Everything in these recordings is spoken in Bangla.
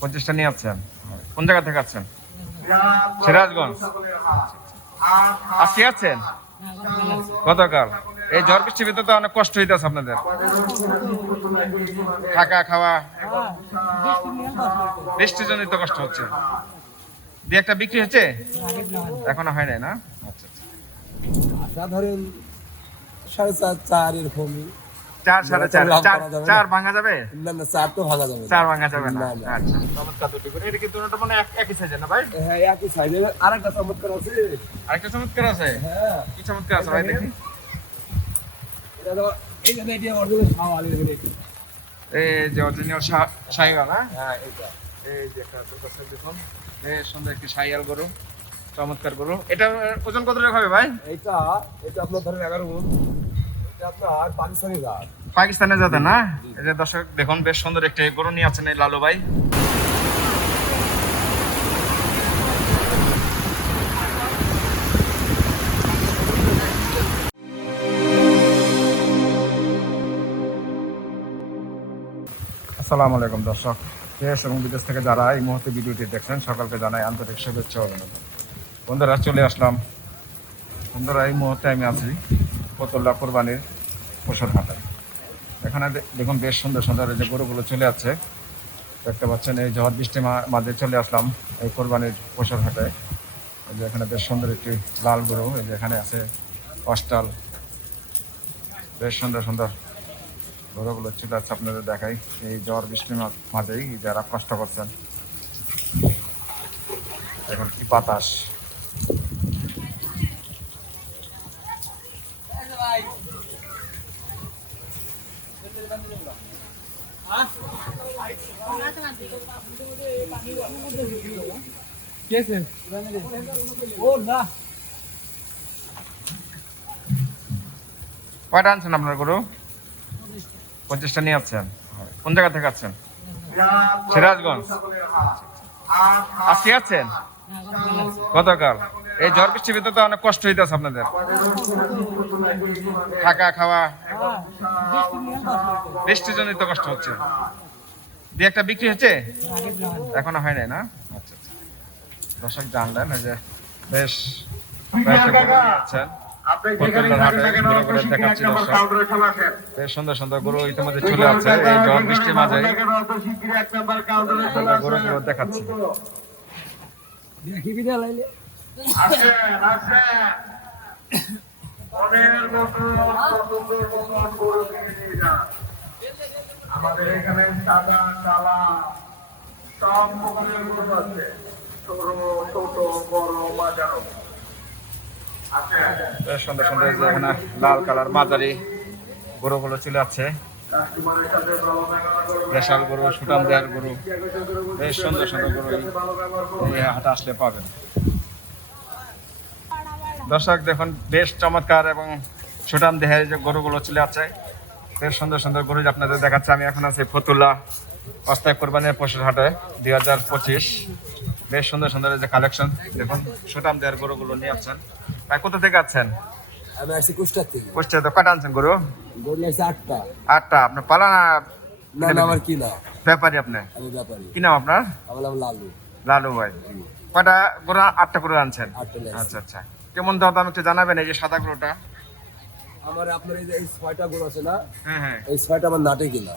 পঁচিশটা নিয়ে আছেন কোন জায়গা থেকে আছেন সিরাজগঞ্জ। আজকে আছেন? গতকাল। এই ঝড় বৃষ্টির ভিতরে তো অনেক কষ্ট হইতেছে আপনাদের। থাকা, খাওয়া। বৃষ্টির জন্যই তো কষ্ট হচ্ছে। দু একটা বিক্রি হচ্ছে? এখনও হয় নাই না? আচ্ছা। আচ্ছা। ধরেন সাড়ে চার চার এরকমই। চার সাড়ে চার। চার। চার ভাঙা যাবে? না না চার তো ভাঙা যাবে চার ভাঙা যাবে না। আচ্ছা চমৎকার দুটি করে। এটা কি দুটোটা মানে একই সাইজের না ভাই? হ্যাঁ একই সাইজে আর একটা চমৎকার আছে। আরেকটা চমৎকার আছে? হ্যাঁ। কি চমৎকার আছে ভাই দেখি। এটা তো এইখানে এটা অরিজিনাল শাওয়াল এখানে এই যে অরিজিনাল শাহিওয়াল না হ্যাঁ? এটা এই যে একটা দুটো দেখুন। বেশ সুন্দর একটি শাহিয়াল গরু। চমৎকার গরু। এটা ওজন কত টাকা হবে ভাই? এইটা এটা আপনার ধরেন এগারো গুণ। এটা আপনার পাকিস্তানি গাছ। পাকিস্তানে যাতে না? এই যে দর্শক, দেখুন, বেশ সুন্দর একটি গরু নিয়ে আছেন এই লালু ভাই। আসসালামু আলাইকুম, দর্শক। দেশ এবং বিদেশ থেকে যারা এই মুহূর্তে ভিডিওটি দেখছেন, সকলকে জানাই আন্তরিক শুভেচ্ছা অভিনন্দন। বন্ধুরা, চলে আসলাম। বন্ধুরা, এই মুহূর্তে আমি আছি পতল্লা কোরবানির পশুর হাটে। এখানে দেখুন, বেশ সুন্দর সুন্দর যে গরুগুলো চলে আছে দেখতে পাচ্ছেন, এই ঝড় বৃষ্টি মাঝে চলে আসলাম এই কোরবানির পশুর হাটে। যে এখানে বেশ সুন্দর একটি লাল গরু, এই যে এখানে আছে অস্টাল বেশ সুন্দর সুন্দর গরুগুলো চলে আসছে, আপনাদের দেখাই। এই ঝড় বৃষ্টির মা- মাঝেই যারা কষ্ট করছেন। এখন কি বাতাস। ও কয়টা আনছেন আপনার গরু? পঁচিশটা নিয়ে আছেন কোন জায়গা থেকে আছেন সিরাজগঞ্জ। আজকে আছেন গতকাল। এই ঝড় বৃষ্টির ভিতরে তো অনেক কষ্ট হইতেছে আপনাদের। থাকা, খাওয়া, বৃষ্টির জন্যই তো কষ্ট হচ্ছে। দু একটা বিক্রি হচ্ছে? এখনও হয় নাই না? আচ্ছা আচ্ছা। দর্শক জানলেন যে বেশ ঘুরে দেখাচ্ছি বেশ সুন্দর সুন্দর গরু ইতিমধ্যে চলে আছে এই ঝড় বৃষ্টির মাঝে গরুগুলো দেখাচ্ছি। দেখি বিদা লাইলে আমাদের এখানে সাদা কালা সব প্রকারের গরু আছে। ছোট ছোট বড় মাঝারো বেশ সুন্দর সুন্দর যে এখানে লাল কালার মাঝারি গরুগুলো চলে আছে দেশাল গরু সুটাম দেয়ার গরু। বেশ সুন্দর সুন্দর গরু এই- ভালো এই হাটে আসলে পাবেন। দর্শক দেখুন বেশ চমৎকার এবং সুটাম দেহের যে গরুগুলো চলে আছে বেশ সুন্দর সুন্দর গরু আপনাদের দেখাচ্ছে। আমি এখন আছি ফতুল্লা অস্তায় কোরবানির পশুর হাটে দুই হাজার পঁচিশ। বেশ সুন্দর সুন্দর যে কালেকশন দেখুন সুটাম দেহের গরুগুলো নিয়ে আসছেন। ভাই কোথা থেকে আছেন আমি আসছি কুষ্টার থেকে। কুষ্টিয়া তো কটা আনছেন গরু? গরু লাগছে আটটা। আটটা আপনার পালা না না আমার কি না ব্যাপারী আপনি? আমি ব্যাপারী। কি নাম আপনার? আমার নাম লালু। লালু ভাই। কটা গরু আটটা করে আনছেন? আচ্ছা আচ্ছা। কেমন দাম দাম একটু জানাবেন এই যে সাদা গরুটা? আমার আপনার এই ছয়টা গরু আছে না? হ্যাঁ হ্যাঁ। এই ছয়টা আমার নাটে কিনা।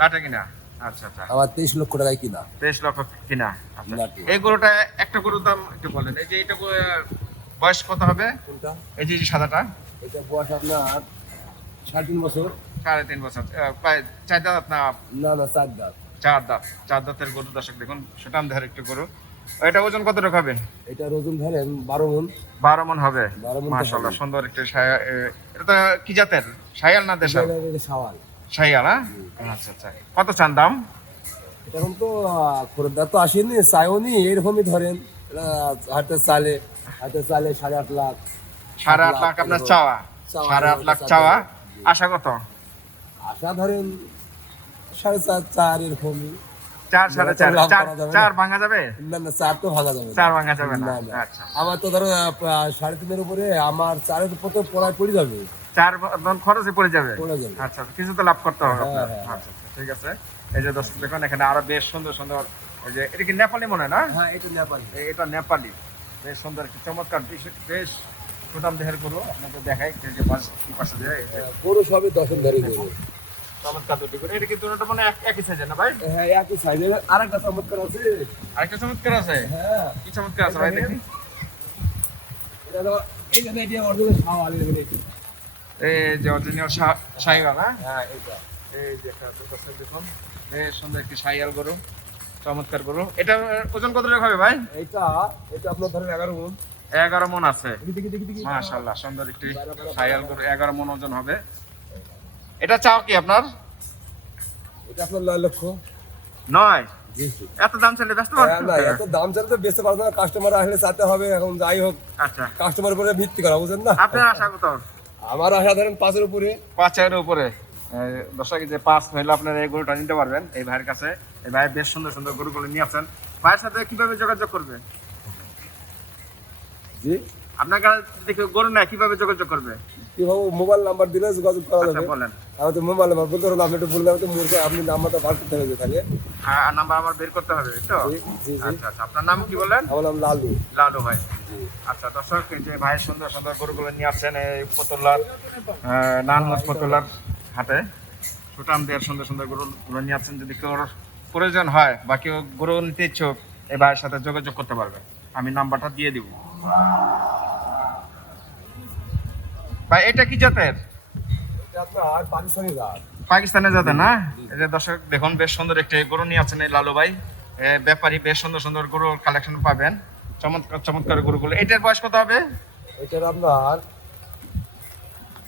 লাটা কিনা? আচ্ছা আচ্ছা। আমার তেইশ লক্ষ টাকায় কিনা। তেইশ লক্ষ কিনা। আচ্ছা। এই গরুটা একটা গরুর দাম একটু বলেন। এই যে এটা বয়স কত হবে? কোনটা? এই যে সাদাটা। এটা বয়স আপনার সাড়ে তিন বছর। সাড়ে তিন বছর। চার দাঁত না? না না চার দাঁত। চার দাঁত। চার দাঁতের গরু দর্শক দেখুন সুটাম দেহের একটু গরু। এটা ওজন কত টাকা হবে? এটার ওজন ধরেন বারো মন। বারো মন হবে? বারো মাশাল্লাহ সুন্দর একটু সায়া- এটা কি জাতের? সায়াল না দেশাল? সাওয়াল। সাইয়াল হ্যাঁ? আচ্ছা আচ্ছা। কত চান দাম? এখন তো খরিদ্দার তো আসেনি চাইওনি এরকমই ধরেন এটা হাতে চালে হাতে চালে সাড়ে আট লাখ সাড়ে আট লাখ আপনার চাওয়া? সাড়ে আট লাখ। চাওয়া? আশা কত? আশা ধরেন সাড়ে চার চার এরকমই। চার সাড়ে চার। চার করা যাবে না। চার ভাঙা যাবে? না না চার তো ভাঙা যাবে চার ভাঙা যাবে না। না, না। আচ্ছা। আমার তো ধরো সাড়ে তিনের উপরে আমার চারের প্রথম পড়ায় পড়ে যাবে। চার খরচে পড়ে যাবে? আচ্ছা কিছু তো লাভ করতে হবে হ্যাঁ। হ্যাঁ, হ্যাঁ। আচ্ছা আচ্ছা, ঠিক আছে। এই যে দর্শক দেখুন এখানে আরও বেশ সুন্দর সুন্দর এই যে এটা কি নেপালি মনে হয় না? হ্যাঁ এটা নেপাল। এটা নেপালি। বেশ সুন্দর একটি চমৎকার বেশ- বেশ সুটাম দেহের গরু। আপনাকে দেখাই যে পাশ যে গরু সবই দশন ধরে গরু। চমৎকার দুটি গরু এটা কি দুটো মানে একই সাইজের না ভাই? হ্যাঁ একই সাইজে আর চমৎকার আছে। আরেকটা চমৎকার আছে? হ্যাঁ। কি চমৎকার আছে ভাই দেখি। এটা তো এই যে এটা অরিজিনাল খাওয়া এই। এই যে অরিজিনাল শাহিওয়াল হ্যাঁ? এটা এই যে। একটা আছে দেখুন। বেশ সুন্দর একটি শাহিয়াল গরু চমৎকার গরু। এটা ওজন কত টাকা হবে ভাই? এটা আপনার ধরেন এগারো মন। এগারো মন আছে। মাশাল্লাহ সুন্দর একটি শাহিয়াল গরু এগারো মন ওজন হবে। এটা চাও কি আপনার? এটা আপনার নয় লক্ষ। নয়? এত দাম চাইলে ব্যস্ত হ্যাঁ, না এত দাম চাইলে তো বেচতে পারব না কাস্টমার আসলে চাতে হবে এখন যাই হোক। আচ্ছা। কাস্টমার উপরে ভিত্তি করা বুঝেন না? আপনার আশা কত? আমার আশা ধরেন পাঁচের উপরে। উপরে। দর্শক যে পাঁচ হইলে আপনারা এই গরুটা নিতে পারবেন এই ভাইয়ের কাছে। এই ভাই বেশ সুন্দর সুন্দর গরুগুলো নিয়ে আসেন ভাইয়ের সাথে কীভাবে যোগাযোগ করবে? জি। আপনার কাছে দেখে গরু নেয় কীভাবে যোগাযোগ করবে? কীভাবে মোবাইল নাম্বার দিলে যোগাযোগ করা আচ্ছা যাবে? বলেন। আমি তো মোবাইল নাম্বার বলতে পারলাম আপনি একটু বললাম তো মুরগে আপনি নাম্বারটা বার করতে হবে তাহলে। আর নাম্বার আমার বের করতে হবে তো? আচ্ছা আচ্ছা আপনার নাম কি বললেন? আমার নাম লালু। লালু ভাই। আচ্ছা দর্শক যে ভাই সুন্দর সুন্দর গরুগুলো নিয়ে আসছেন এই পতলার নানগঞ্জ পতলার হাটে সুটাম দেওয়ার সুন্দর সুন্দর গরুগুলো নিয়ে আসছেন। যদি কেউ প্রয়োজন হয় বা কেউ গরু নিতে ইচ্ছুক এই ভাইয়ের সাথে যোগাযোগ করতে পারবে। আমি নাম্বারটা দিয়ে দিব। ভাই এটা কি জাতের? পাকিস্তানের জাতের না? এই যে দর্শক দেখুন বেশ সুন্দর একটি গরু নিয়ে আছেন এই লালু ভাই। ব্যাপারী বেশ সুন্দর সুন্দর গরুর কালেকশন পাবেন। চমৎকার চমৎকার গরুগুলো। এটার বয়স কত হবে? এটার আপনার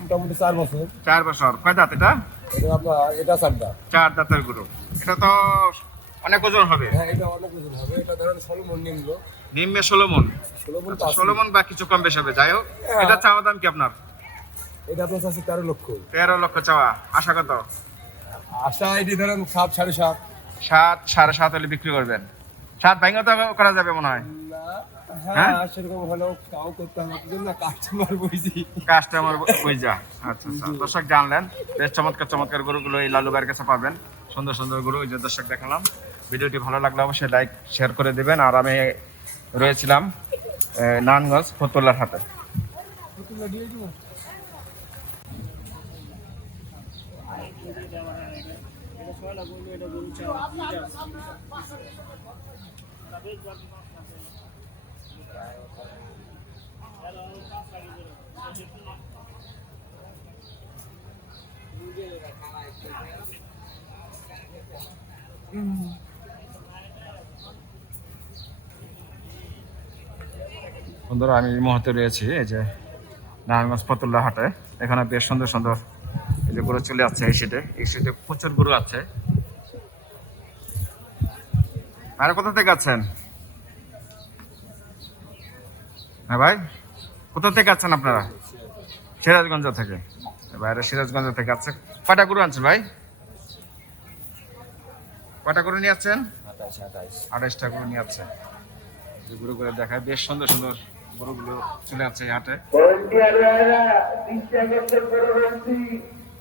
মোটামুটি চার বছর। চার বছর। কয় দাঁত এটা? এটা চার দাঁতের গরু। এটা তো অনেক ওজন হবে। হ্যাঁ এটা অনেক ওজন হবে। এটা ধরেন মন নিম্ন। বা কিছু কম বেশি হবে। যাই হোক হ্যাঁ। এটা চাওয়া দাম কি আপনার? এটা আপনার আছে তেরো লক্ষ। তেরো লক্ষ চাওয়া। আশা কত? আশা এটি ধরেন সাত সাড়ে সাত। সাত সাড়ে সাত হলে বিক্রি করবেন। সাত ভাঙা তো করা যাবে মনে হয়। হ্যাঁ? হ্যাঁ সেরকম তাও করতে হবে না কাস্টমার বুঝি। কাস্টমার বুঝা। আচ্ছা আচ্ছা। দর্শক জানলেন বেশ চমৎকার চমৎকার গরুগুলো এই লালু ভাইয়ের কাছে পাবেন। সুন্দর সুন্দর গরু ওই যে দর্শক দেখালাম। ভিডিওটি ভালো লাগলে অবশ্যই লাইক শেয়ার করে দিবেন। আর আমি রয়েছিলাম এ, নারায়ণগঞ্জ ফতুল্লার আমি এই মুহূর্তে রয়েছি এই যে নারায়ণগঞ্জ ফতুল্লা হাটে। এখানে বেশ সুন্দর সুন্দর যে গরু চলে যাচ্ছে এই সিটে এই সিটে প্রচুর গরু আছে। আর কোথা থেকে আছেন? হ্যাঁ ভাই, কোথা থেকে আছেন আপনারা? সিরাজগঞ্জ থেকে। বাইরে সিরাজগঞ্জ থেকে আছে। কয়টা গরু আনছেন ভাই? কয়টা গরু নিয়ে আসছেন আঠাইশটা গরু নিয়ে আসছেন যে গরুগুলো দেখায় বেশ সুন্দর সুন্দর গরুগুলো চলে এই হাটে।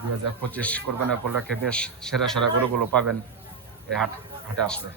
দুই হাজার পঁচিশ কোরবানি উপলক্ষে বেশ সেরা সেরা গরুগুলো পাবেন এই হাট হাটে আসলে।